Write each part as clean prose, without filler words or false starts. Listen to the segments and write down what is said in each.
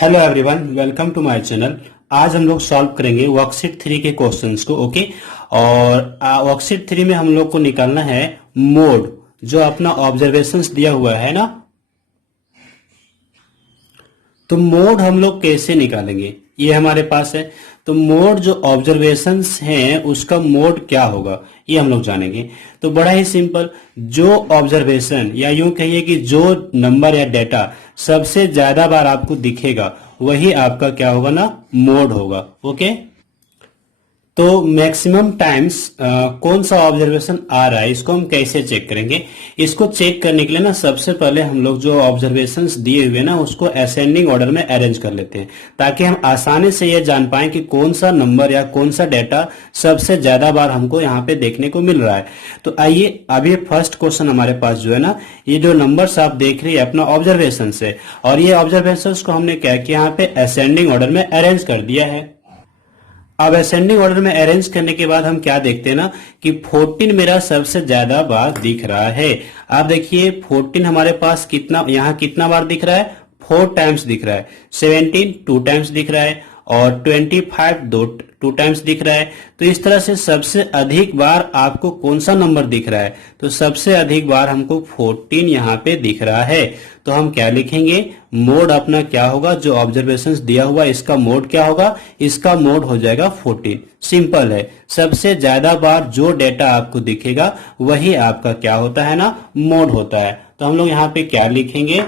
Hello everyone, welcome to my channel. आज हम लोग सॉल्व करेंगे वर्कशीट 3 के क्वेश्चंस को। ओके, और वर्कशीट 3 में हम लोग को निकालना है मोड, जो अपना ऑब्जर्वेशंस दिया हुआ है ना। तो मोड हम लोग कैसे निकालेंगे, ये हमारे पास है। तो मोड जो ऑब्जर्वेशंस हैं उसका मोड क्या होगा ये हम लोग जानेंगे। तो बड़ा ही सिंपल, जो ऑब्जर्वेशन या यूं कहिए कि जो नंबर या डेटा सबसे ज्यादा बार आपको दिखेगा वही आपका क्या होगा ना, मोड होगा। ओके, तो मैक्सिमम टाइम्स कौन सा ऑब्जर्वेशन आ रहा है इसको हम कैसे चेक करेंगे। इसको चेक करने के लिए ना सबसे पहले हम लोग जो ऑब्जर्वेशंस दिए हुए ना उसको असेंडिंग ऑर्डर में अरेंज कर लेते हैं, ताकि हम आसानी से ये जान पाए कि कौन सा नंबर या कौन सा डेटा सबसे ज्यादा बार हमको यहाँ पे देखने को मिल रहा है। तो आइए, अभी फर्स्ट क्वेश्चन हमारे पास जो है ना, ये जो नंबर्स आप देख रही है अपना ऑब्जर्वेशन से, और ये ऑब्जर्वेशन को हमने क्या किया, यहाँ पे असेंडिंग ऑर्डर में अरेंज कर दिया है। अब असेंडिंग ऑर्डर में अरेंज करने के बाद हम क्या देखते हैं ना कि 14 मेरा सबसे ज्यादा बार दिख रहा है। आप देखिए 14 हमारे पास कितना, यहाँ कितना बार दिख रहा है, 4 टाइम्स दिख रहा है। 17 2 टाइम्स दिख रहा है, और 25 टू टाइम्स दिख रहा है। तो इस तरह से सबसे अधिक बार आपको कौन सा नंबर दिख रहा है, तो सबसे अधिक बार हमको 14 यहाँ पे दिख रहा है। तो हम क्या लिखेंगे, मोड अपना क्या होगा, जो ऑब्जर्वेशंस दिया हुआ इसका मोड क्या होगा, इसका मोड हो जाएगा 14। सिंपल है, सबसे ज्यादा बार जो डेटा आपको दिखेगा वही आपका क्या होता है ना, मोड होता है। तो हम लोग यहाँ पे क्या लिखेंगे,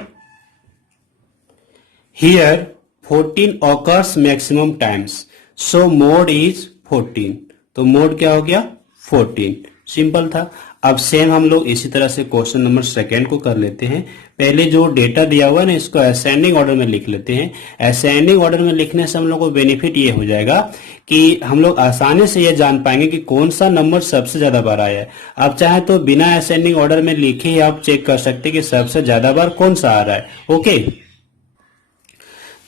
Here 14 occurs maximum times, so mode is 14। तो मोड क्या हो गया, 14। सिंपल था। अब सेम हम लोग इसी तरह से क्वेश्चन नंबर सेकेंड को कर लेते हैं। पहले जो डेटा दिया हुआ है ना इसको असेंडिंग ऑर्डर में लिख लेते हैं। असेंडिंग ऑर्डर में लिखने से हम लोग को बेनिफिट ये हो जाएगा कि हम लोग आसानी से ये जान पाएंगे कि कौन सा नंबर सबसे ज्यादा बार आया है। आप चाहे तो बिना असेंडिंग ऑर्डर में लिखे ही आप चेक कर सकते हैं कि सबसे ज्यादा बार कौन सा आ रहा है। ओके,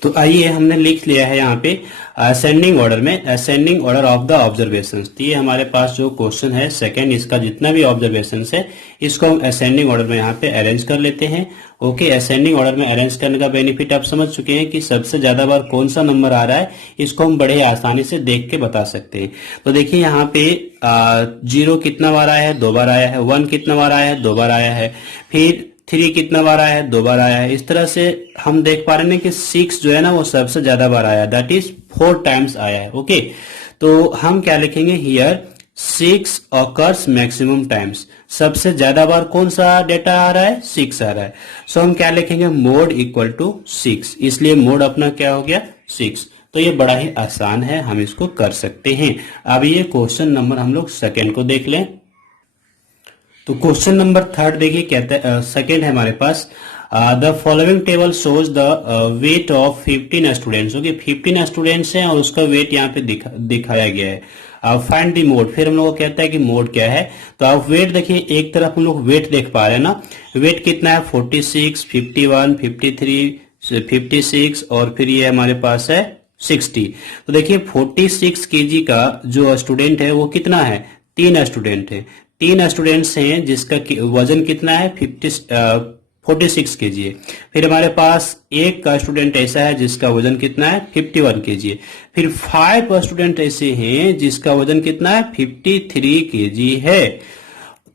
तो आइए, हमने लिख लिया है यहाँ पे असेंडिंग ऑर्डर में, ascending order of the observations. तो ये हमारे पास जो क्वेश्चन है सेकंड, इसका जितना भी ऑब्जर्वेशंस है इसको हम असेंडिंग ऑर्डर में यहाँ पे अरेंज कर लेते हैं। ओके, असेंडिंग ऑर्डर में अरेंज करने का बेनिफिट आप समझ चुके हैं कि सबसे ज्यादा बार कौन सा नंबर आ रहा है, इसको हम बड़े आसानी से देख के बता सकते हैं। तो देखिए यहाँ पे 0 कितना बार आया है, 2 बार आया है। 1 कितना बार आया है, 2 बार आया है। फिर 3 कितना बार आया है, 2 बार आया है। इस तरह से हम देख पा रहे हैं कि 6 जो है ना वो सबसे ज्यादा बार आया है, दैट इज 4 टाइम्स आया है। ओके, तो हम क्या लिखेंगे, हियर 6 ऑकर्स मैक्सिमम टाइम्स। सबसे ज्यादा बार कौन सा डेटा आ रहा है, 6 आ रहा है। सो हम क्या लिखेंगे, मोड इक्वल टू 6, इसलिए मोड अपना क्या हो गया, 6। तो ये बड़ा ही आसान है, हम इसको कर सकते हैं। अब ये क्वेश्चन नंबर हम लोग सेकेंड को देख लें। तो क्वेश्चन नंबर थर्ड देखिए, कहता है सेकेंड है हमारे पास, the following table shows the weight of 15 students. Okay, 15 students हैं और उसका वेट यहाँ पे दिखाया गया है। फाइंड द मोड, फिर हम लोग को कहता है कि मोड क्या है। तो आप वेट देखिए, एक तरफ हम लोग वेट देख पा रहे हैं ना, वेट कितना है, 46, 51, 53, 56, और फिर ये हमारे पास है 60। तो देखिए 46 केजी का जो स्टूडेंट है वो कितना है, 3 स्टूडेंट है। 3 स्टूडेंट्स हैं जिसका वजन कितना है, 46 केजी है। फिर हमारे पास एक का स्टूडेंट ऐसा है जिसका वजन कितना है, 51 केजी है। फिर 5 स्टूडेंट ऐसे हैं जिसका वजन कितना है, 53 केजी है।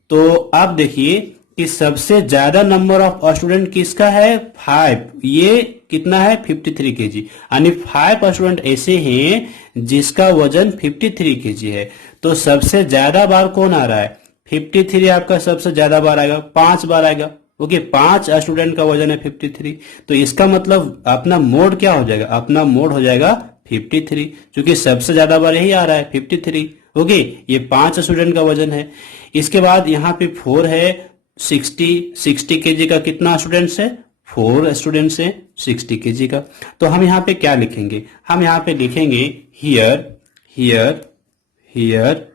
तो आप देखिए कि सबसे ज्यादा नंबर ऑफ स्टूडेंट किसका है, 5। ये कितना है, 53 केजी, यानी 5 स्टूडेंट ऐसे हैं जिसका वजन 53 केजी है। तो सबसे ज्यादा बार कौन आ रहा है, 53 आपका सबसे ज्यादा बार आएगा, 5 बार आएगा। ओके, 5 स्टूडेंट का वजन है 53। तो इसका मतलब अपना मोड क्या हो जाएगा, अपना मोड हो जाएगा 53, क्योंकि सबसे ज्यादा बार यही आ रहा है 53। ओके, ये 5 स्टूडेंट का वजन है। इसके बाद यहाँ पे 4 है, 60 केजी का कितना स्टूडेंट्स है, 4 स्टूडेंट्स है 60 केजी का। तो हम यहाँ पे क्या लिखेंगे, हम यहाँ पे लिखेंगे here here here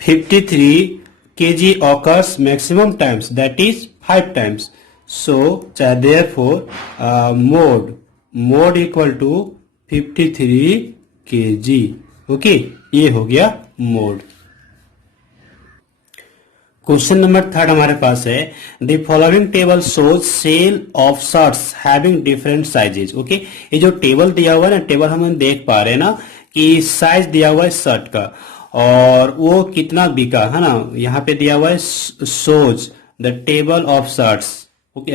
53 kg occurs maximum times, that is 5 times. So therefore mode equal to 53 kg. Okay, ये हो गया मोड। क्वेश्चन नंबर थर्ड हमारे पास है the following table shows sale of shirts having different sizes. Okay, ये जो table दिया हुआ है ना, टेबल हम देख पा रहे हैं ना कि साइज दिया हुआ है शर्ट का और वो कितना बिका है ना, यहाँ पे दिया हुआ है shows the table of shirts. Okay,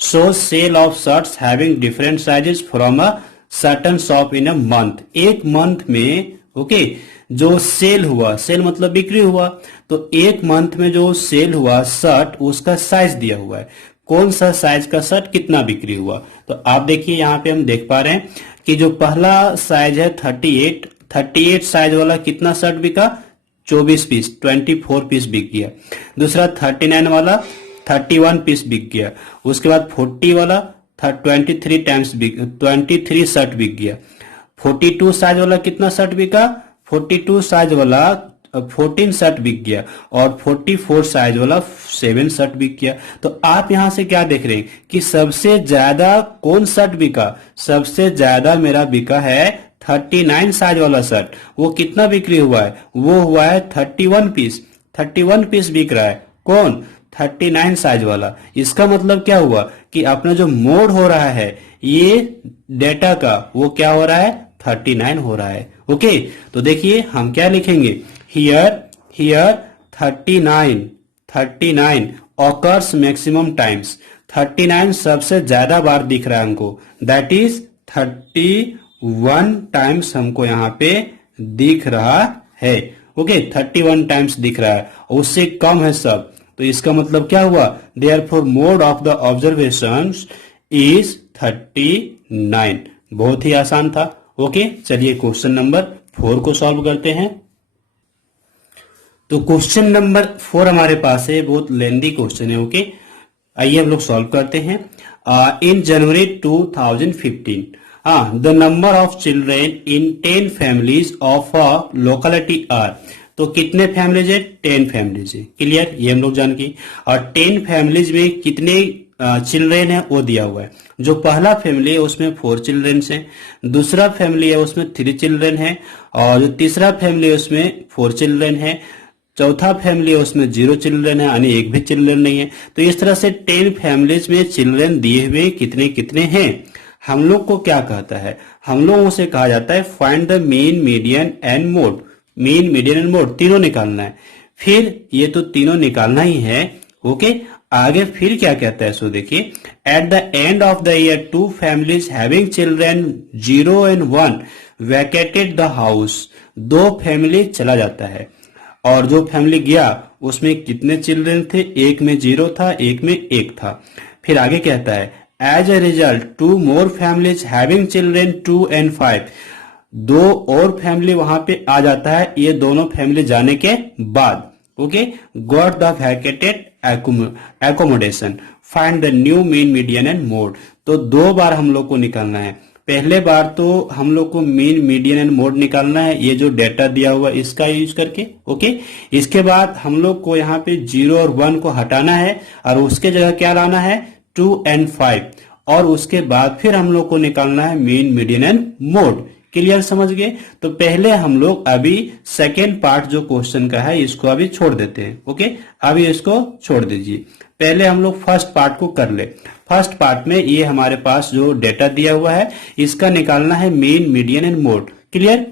shows sale of shirts having different sizes from a certain shop in a month. एक मंथ में ओके जो सेल हुआ, सेल मतलब बिक्री हुआ, तो एक मंथ में जो सेल हुआ शर्ट उसका साइज दिया हुआ है, कौन सा साइज का शर्ट कितना बिक्री हुआ। तो आप देखिए यहाँ पे हम देख पा रहे हैं कि जो पहला साइज है 38 साइज वाला कितना शर्ट बिका, 24 पीस, 24 पीस बिक गया। दूसरा 39 वाला 31 पीस बिक गया। उसके बाद 40 वाला 23 शर्ट बिक गया। 42 साइज वाला कितना शर्ट बिका, 42 साइज वाला 14 शर्ट बिक गया और 44 साइज वाला 7 शर्ट बिक गया। तो आप यहां से क्या देख रहे हैं कि सबसे ज्यादा कौन शर्ट बिका, सबसे ज्यादा मेरा बिका है 39 साइज वाला शर्ट। वो कितना बिक्री हुआ है, वो हुआ है 31 पीस बिक रहा है। कौन, 39 साइज वाला। इसका मतलब क्या हुआ कि अपना जो मोड हो रहा है ये डेटा का, वो क्या हो रहा है, 39 हो रहा है। ओके, तो देखिए हम क्या लिखेंगे, हियर 39 ऑकर्स मैक्सिमम टाइम्स। 39 सबसे ज्यादा बार दिख रहा है हमको, दैट इज 31 टाइम्स हमको यहाँ पे दिख रहा है। ओके, 31 टाइम्स दिख रहा है, उससे कम है सब। तो इसका मतलब क्या हुआ, therefore mode of the observation is 39। बहुत ही आसान था। ओके, चलिए क्वेश्चन नंबर 4 को सॉल्व करते हैं। तो क्वेश्चन नंबर 4 हमारे पास है, बहुत लेंदी क्वेश्चन है। ओके, आइए हम लोग सॉल्व करते हैं। In January 2015 the number of children in 10 families of a locality are. तो कितने फैमिलीज है, 10 फैमिलीज है। क्लियर, ये हम लोग जान के। और 10 फैमिलीज में कितने चिल्ड्रेन है वो दिया हुआ है। जो पहला फैमिली है उसमें 4 चिल्ड्रेन है, दूसरा फैमिली है उसमें 3 चिल्ड्रेन है, और जो तीसरा फैमिली है उसमें 4 चिल्ड्रेन है, चौथा फैमिली है उसमें 0 चिल्ड्रेन है, यानी एक भी चिल्ड्रेन नहीं है। तो इस तरह से 10 फैमिलीज में चिल्ड्रेन दिए हुए कितने कितने हैं। हम लोग को क्या कहता है, हम लोगों से कहा जाता है find the mean, median and mode. Mean, median and mode तीनों निकालना है। फिर ये तो तीनों निकालना ही है। ओके, आगे फिर क्या कहता है, सो देखिए, at the end of the year 2 families having children 0 and 1 vacated the house. 2 family चला जाता है और जो फैमिली गया उसमें कितने चिल्ड्रेन थे, एक में 0 था, एक में 1 था। फिर आगे कहता है as a result 2 more families having children 2 and 5। 2 और फैमिली वहां पे आ जाता है, ये दोनों फैमिली जाने के बाद। Okay, got the vacated accommodation, find the new mean, median and mode. तो 2 बार हम लोग को निकालना है। पहले बार तो हम लोग को मीन, मीडियन एंड मोड निकालना है, ये जो डेटा दिया हुआ इसका यूज करके। ओके, इसके बाद हम लोग को यहाँ पे 0 और 1 को हटाना है और उसके जगह क्या लाना है, 2 and 5, और उसके बाद फिर हम लोग को निकालना है mean, median and mode. Clear, समझ गए। तो पहले हम लोग अभी सेकेंड पार्ट जो क्वेश्चन का है इसको अभी छोड़ देते हैं। ओके, अभी इसको छोड़ दीजिए, पहले हम लोग फर्स्ट पार्ट को कर ले। फर्स्ट पार्ट में ये हमारे पास जो डेटा दिया हुआ है इसका निकालना है mean, median and mode. Clear,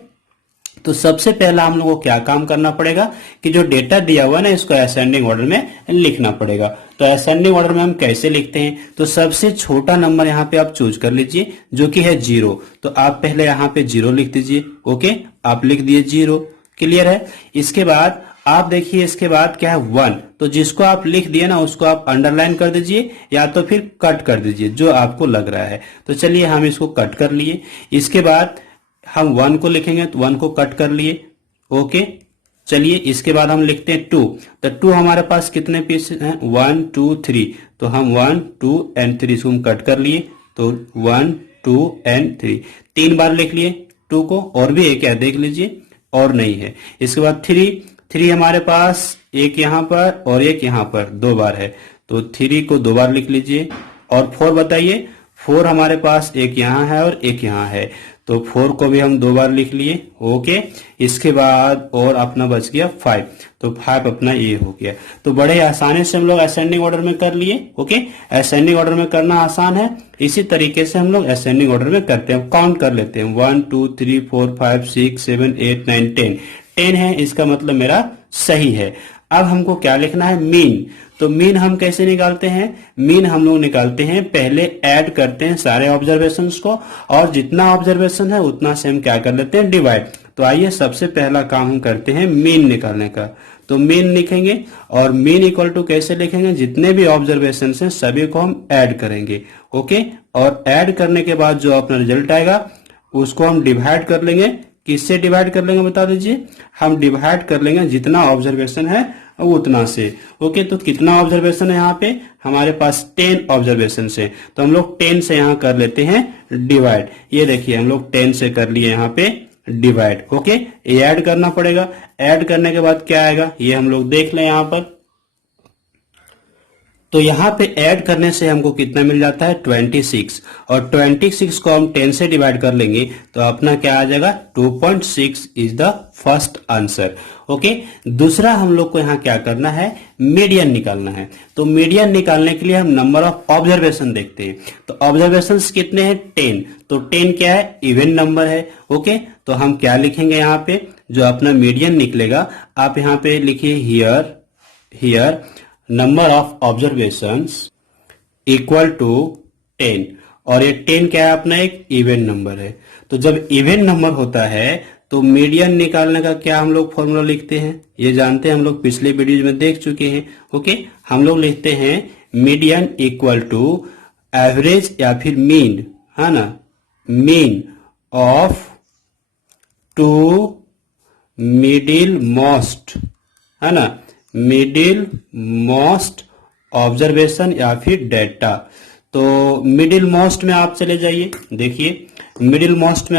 तो सबसे पहला हम लोग को क्या काम करना पड़ेगा कि जो डेटा दिया हुआ है ना इसको असेंडिंग ऑर्डर में लिखना पड़ेगा। तो असेंडिंग ऑर्डर में हम कैसे लिखते हैं, तो सबसे छोटा नंबर यहाँ पे आप चूज कर लीजिए जो कि है 0। तो आप पहले यहाँ पे 0 लिख दीजिए। ओके, आप लिख दिए 0। क्लियर है। इसके बाद आप देखिए, इसके बाद क्या है 1। तो जिसको आप लिख दिए ना उसको आप अंडरलाइन कर दीजिए या तो फिर कट कर दीजिए, जो आपको लग रहा है। तो चलिए हम इसको कट कर लिए। इसके बाद हम 1 को लिखेंगे तो 1 को कट कर लिए। ओके, चलिए इसके बाद हम लिखते हैं 2। तो 2 हमारे पास कितने पीस हैं, 1 2 3। तो हम 1 2 and 3 इसको हम कट कर लिए। तो 1 2 and 3 3 बार लिख लिए 2 को, और भी एक है देख लीजिए, और नहीं है। इसके बाद 3 हमारे पास एक यहाँ पर और एक यहाँ पर 2 बार है, तो 3 को 2 बार लिख लीजिए। और 4 बताइए, 4 हमारे पास एक यहाँ है और एक यहाँ है, तो 4 को भी हम 2 बार लिख लिए। ओके, इसके बाद और अपना बच गया 5, तो 5 अपना ये हो गया। तो बड़े आसानी से हम लोग असेंडिंग ऑर्डर में कर लिए। ओके, असेंडिंग ऑर्डर में करना आसान है, इसी तरीके से हम लोग असेंडिंग ऑर्डर में करते हैं। काउंट कर लेते हैं, 1 2 3 4 5 6 7 8 9 10। 10 है, इसका मतलब मेरा सही है। अब हमको क्या लिखना है, मीन। तो मीन हम कैसे निकालते हैं, मीन हम लोग निकालते हैं, पहले ऐड करते हैं सारे ऑब्जर्वेशंस को, और जितना ऑब्जर्वेशन है उतना से हम क्या कर लेते हैं, डिवाइड। तो आइए सबसे पहला काम हम करते हैं मीन निकालने का। तो मीन लिखेंगे, और मीन इक्वल टू कैसे लिखेंगे, जितने भी ऑब्जर्वेशन हैं सभी को हम ऐड करेंगे। ओके, और ऐड करने के बाद जो अपना रिजल्ट आएगा उसको हम डिवाइड कर लेंगे। किससे डिवाइड कर लेंगे बता दीजिए, हम डिवाइड कर लेंगे जितना ऑब्जर्वेशन है उतना से। ओके, तो कितना ऑब्जर्वेशन है यहाँ पे, हमारे पास 10 ऑब्जर्वेशन है, तो हम लोग 10 से यहाँ कर लेते हैं डिवाइड। ये देखिए हम लोग 10 से कर लिए यहाँ पे डिवाइड। ओके, ये ऐड करना पड़ेगा। ऐड करने के बाद क्या आएगा ये हम लोग देख लें यहाँ पर। तो यहाँ पे ऐड करने से हमको कितना मिल जाता है, 26, और 26 को हम 10 से डिवाइड कर लेंगे तो अपना क्या आ जाएगा, 2.6 is the first answer. Okay, दूसरा हम लोग को यहाँ क्या करना है, मीडियन निकालना है। तो मीडियन निकालने के लिए हम नंबर ऑफ ऑब्जर्वेशन देखते हैं। तो ऑब्जर्वेशन कितने हैं, 10। तो 10 क्या है, इवन नंबर है। ओके, तो हम क्या लिखेंगे यहाँ पे, जो अपना मीडियन निकलेगा आप यहाँ पे लिखिए here number of observations equal to 10, और ये 10 क्या है, अपना एक इवन नंबर है। तो जब इवन नंबर होता है तो मीडियन निकालने का क्या हम लोग फॉर्मूला लिखते हैं, ये जानते हैं, हम लोग पिछले वीडियो में देख चुके हैं। ओके, हम लोग लिखते हैं मीडियन इक्वल टू एवरेज या फिर मीन, है ना, mean of two middle most, है ना, मिडिल मोस्ट ऑब्जर्वेशन या फिर डेटा। तो मिडिल मोस्ट में आप चले जाइए, देखिए मिडिल मोस्ट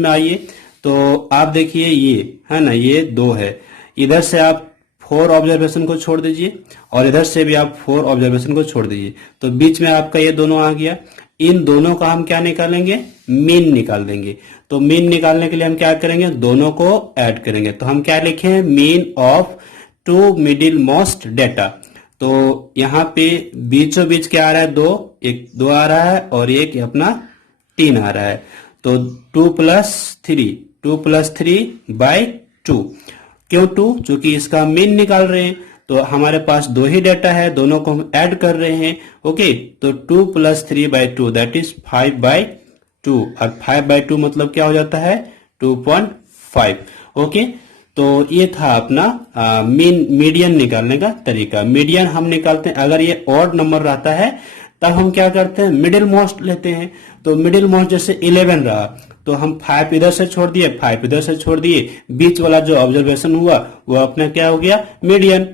में आइए, तो आप देखिए ये है ना, ये 2 है, इधर से आप 4 ऑब्जर्वेशन को छोड़ दीजिए और इधर से भी आप 4 ऑब्जर्वेशन को छोड़ दीजिए, तो बीच में आपका ये दोनों आ गया। इन दोनों का हम क्या निकालेंगे, मीन निकाल देंगे। तो मीन निकालने के लिए हम क्या करेंगे, दोनों को ऐड करेंगे। तो हम क्या लिखे, mean of 2 middle most data. तो यहाँ पे बीचों बीच क्या आ रहा है, 2, एक 2 आ रहा है और एक अपना 3 आ रहा है। तो 2 + 3/2। क्यों 2, चूंकि इसका मीन निकाल रहे हैं, तो हमारे पास 2 ही डेटा है, दोनों को हम ऐड कर रहे हैं। ओके, तो 2 + 3/2 दैट इज 5/2, और 5/2 मतलब क्या हो जाता है, 2.5। ओके, तो ये था अपना मीडियन निकालने का तरीका। मीडियन हम निकालते हैं, अगर ये ऑड नंबर रहता है तब हम क्या करते हैं, मिडिल मोस्ट लेते हैं। तो मिडिल मोस्ट जैसे 11 रहा तो हम 5 इधर से छोड़ दिए, 5 इधर से छोड़ दिए, बीच वाला जो ऑब्जर्वेशन हुआ वो अपना क्या हो गया, मीडियन।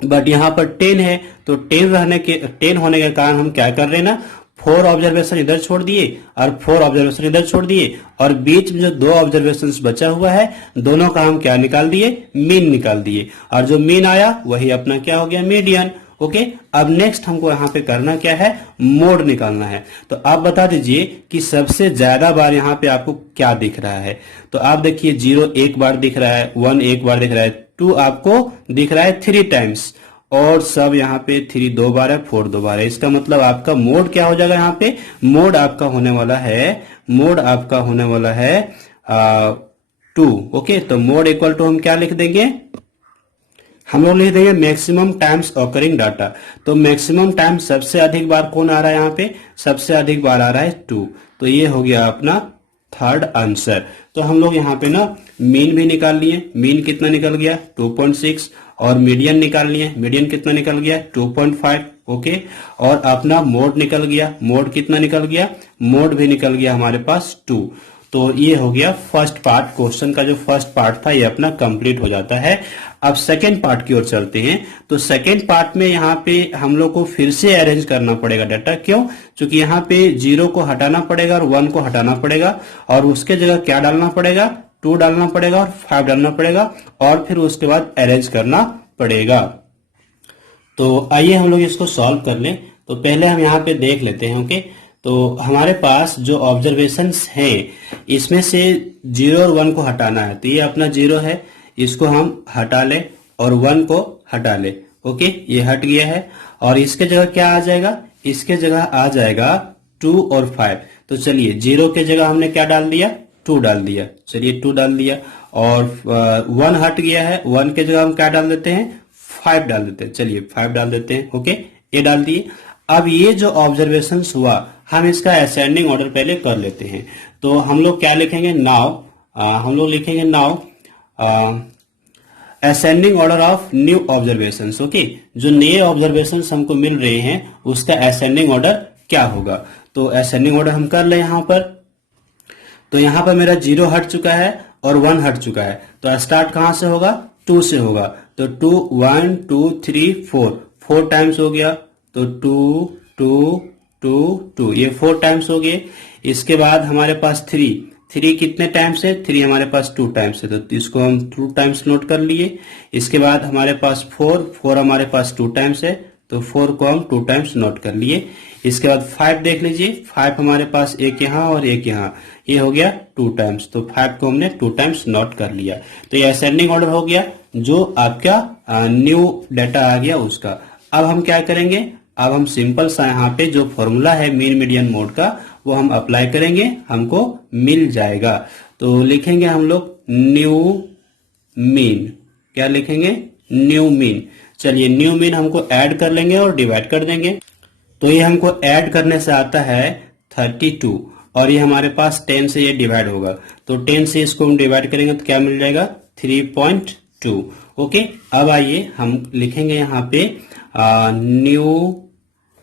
बट यहाँ पर 10 है, तो 10 होने के कारण हम क्या कर रहे हैं ना, 4 ऑब्जर्वेशन इधर छोड़ दिए और 4 ऑब्जर्वेशन इधर छोड़ दिए, और बीच में जो 2 ऑब्जर्वेशन बचा हुआ है दोनों का हम क्या निकाल दिए, मीन निकाल दिए, और जो मीन आया वही अपना क्या हो गया, मीडियन। ओके, अब नेक्स्ट हमको यहाँ पे करना क्या है, मोड निकालना है। तो आप बता दीजिए कि सबसे ज्यादा बार यहाँ पे आपको क्या दिख रहा है। तो आप देखिए 0 1 बार दिख रहा है, 1 1 बार दिख रहा है, 2 आपको दिख रहा है 3 टाइम्स, और सब यहाँ पे 3 2 बार है, 4 2 बार है। इसका मतलब आपका मोड क्या हो जाएगा, यहाँ पे मोड आपका होने वाला है 2। ओके, तो मोड इक्वल टू हम क्या लिख देंगे, हम लोग लिख देंगे मैक्सिमम टाइम्स ऑकरिंग डाटा। तो मैक्सिमम टाइम सबसे अधिक बार कौन आ रहा है, यहाँ पे सबसे अधिक बार आ रहा है 2। तो ये हो गया अपना थर्ड आंसर। तो हम लोग यहाँ पे ना मीन भी निकाल लिए, मीन कितना निकल गया 2.6, और मीडियन निकाल लिए, मीडियन कितना निकल गया 2.5। ओके, और अपना मोड निकल गया, मोड कितना निकल गया, मोड भी निकल गया हमारे पास 2। तो ये हो गया फर्स्ट पार्ट, क्वेश्चन का जो फर्स्ट पार्ट था ये अपना कंप्लीट हो जाता है। अब सेकेंड पार्ट की ओर चलते हैं। तो सेकेंड पार्ट में यहाँ पे हम लोग को फिर से अरेंज करना पड़ेगा डाटा। क्यों, क्योंकि यहाँ पे 0 को हटाना पड़ेगा और 1 को हटाना पड़ेगा, और उसके जगह क्या डालना पड़ेगा, 2 डालना पड़ेगा और 5 डालना पड़ेगा, और फिर उसके बाद अरेंज करना पड़ेगा। तो आइए हम लोग इसको सॉल्व कर लें। तो पहले हम यहाँ पे देख लेते हैं। ओके, तो हमारे पास जो ऑब्जर्वेशंस हैं इसमें से 0 और 1 को हटाना है। तो ये अपना 0 है, इसको हम हटा ले और 1 को हटा ले। ओके, ये हट गया है और इसके जगह क्या आ जाएगा, इसके जगह आ जाएगा 2 और 5। तो चलिए 0 के जगह हमने क्या डाल दिया, 2 डाल दिया। चलिए 2 डाल दिया और 1 हट गया है, 1 के जगह हम क्या डाल देते हैं, 5 डाल देते हैं। चलिए 5 डाल देते हैं। ओके, ये डाल दिए। अब ये जो ऑब्जर्वेशंस हुआ हम इसका असेंडिंग ऑर्डर पहले कर लेते हैं। तो हम लोग क्या लिखेंगे, नाउ हम लोग लिखेंगे now ascending order of new observations. Okay, जो नए ऑब्जर्वेशंस हमको मिल रहे हैं उसका असेंडिंग ऑर्डर क्या होगा। तो असेंडिंग ऑर्डर हम कर ले यहां पर। तो यहां पर मेरा 0 हट चुका है और 1 हट चुका है। तो स्टार्ट कहां से होगा, 2 से होगा। तो 2 1 2 3 4 टाइम्स हो गया। तो 2 2 2 2 ये 4 टाइम्स हो गए। इसके बाद हमारे पास 3 कितने टाइम्स है, 3 हमारे पास 2 टाइम्स है। तो इसको हम 2 टाइम्स नोट कर लिए। इसके बाद हमारे पास 4 हमारे पास 2 टाइम्स है। तो 4 को हम 2 टाइम्स नोट कर लिए। इसके बाद 5 देख लीजिए, 5 हमारे पास एक यहाँ और एक यहाँ, ये हो गया 2 टाइम्स। तो 5 को हमने 2 टाइम्स नोट कर लिया। तो ये असेंडिंग ऑर्डर हो गया, जो आपका न्यू डाटा आ गया उसका। अब हम क्या करेंगे, अब हम सिंपल सा यहाँ पे जो फॉर्मूला है मीन मीडियन मोड का वो हम अप्लाई करेंगे, हमको मिल जाएगा। तो लिखेंगे हम लोग न्यू मीन। क्या लिखेंगे, न्यू मीन। चलिए न्यू मीन हमको ऐड कर लेंगे और डिवाइड कर देंगे। तो ये हमको ऐड करने से आता है 32 और ये हमारे पास 10 से ये डिवाइड होगा। तो 10 से इसको हम डिवाइड करेंगे तो क्या मिल जाएगा, 3.2। ओके, अब आइए हम लिखेंगे यहाँ पे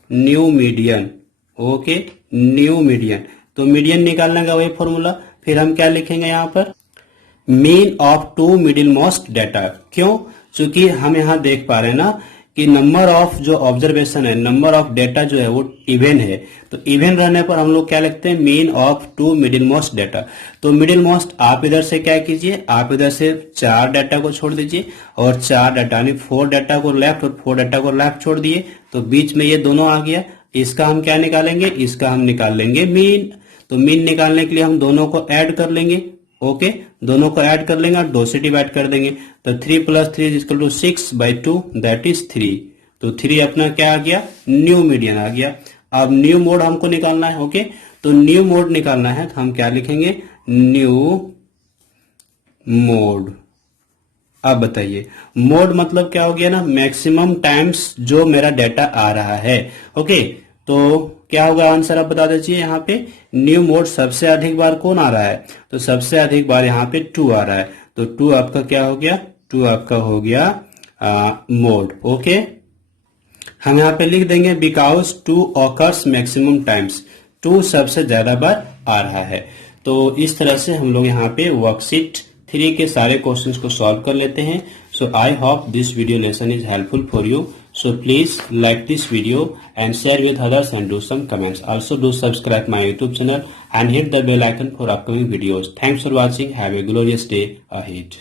new median. Okay, new median. तो मीडियन निकालने का वही फॉर्मूला। फिर हम क्या लिखेंगे यहाँ पर, mean of 2 middle most data. क्यों, क्योंकि हम यहाँ देख पा रहे हैं ना कि नंबर ऑफ जो ऑब्जर्वेशन है, नंबर ऑफ डेटा जो है वो इवन है। तो इवन रहने पर हम लोग क्या लिखते हैं, mean of 2 middle most data. तो मिडिल मोस्ट आप इधर से क्या कीजिए, आप इधर से 4 डाटा को छोड़ दीजिए और 4 डाटा यानी 4 डाटा को लेफ्ट और 4 डाटा को लेफ्ट छोड़ दिए। तो बीच में ये दोनों आ गया। इसका हम क्या निकालेंगे, इसका हम निकाल लेंगे मीन। तो मीन निकालने के लिए हम दोनों को ऐड कर लेंगे। ओके, दोनों को ऐड कर लेंगे और 2 से डिवाइड कर देंगे। तो 3 + 3 = 6/2 दैट इज 3। तो 3 अपना क्या आ गया, न्यू मीडियन आ गया। अब न्यू मोड हमको निकालना है। ओके, तो न्यू मोड निकालना है तो हम क्या लिखेंगे, न्यू मोड। अब बताइए मोड मतलब क्या हो गया ना, मैक्सिमम टाइम्स जो मेरा डाटा आ रहा है। ओके, तो क्या होगा आंसर आप बता दीजिए। यहाँ पे न्यू मोड सबसे अधिक बार कौन आ रहा है, तो सबसे अधिक बार यहाँ पे 2 आ रहा है। तो 2 आपका क्या हो गया, 2 आपका हो गया मोड। ओके, हम यहाँ पे लिख देंगे बिकॉज 2 ऑकर्स मैक्सिमम टाइम्स। 2 सबसे ज्यादा बार आ रहा है। तो इस तरह से हम लोग यहाँ पे वर्कशीट 3 के सारे क्वेश्चंस को सॉल्व कर लेते हैं। So I hope this video lesson is helpful for you. So please like this video and share with others and do some comments. Also do subscribe my YouTube channel and hit the bell icon for upcoming videos. Thanks for watching. Have a glorious day ahead.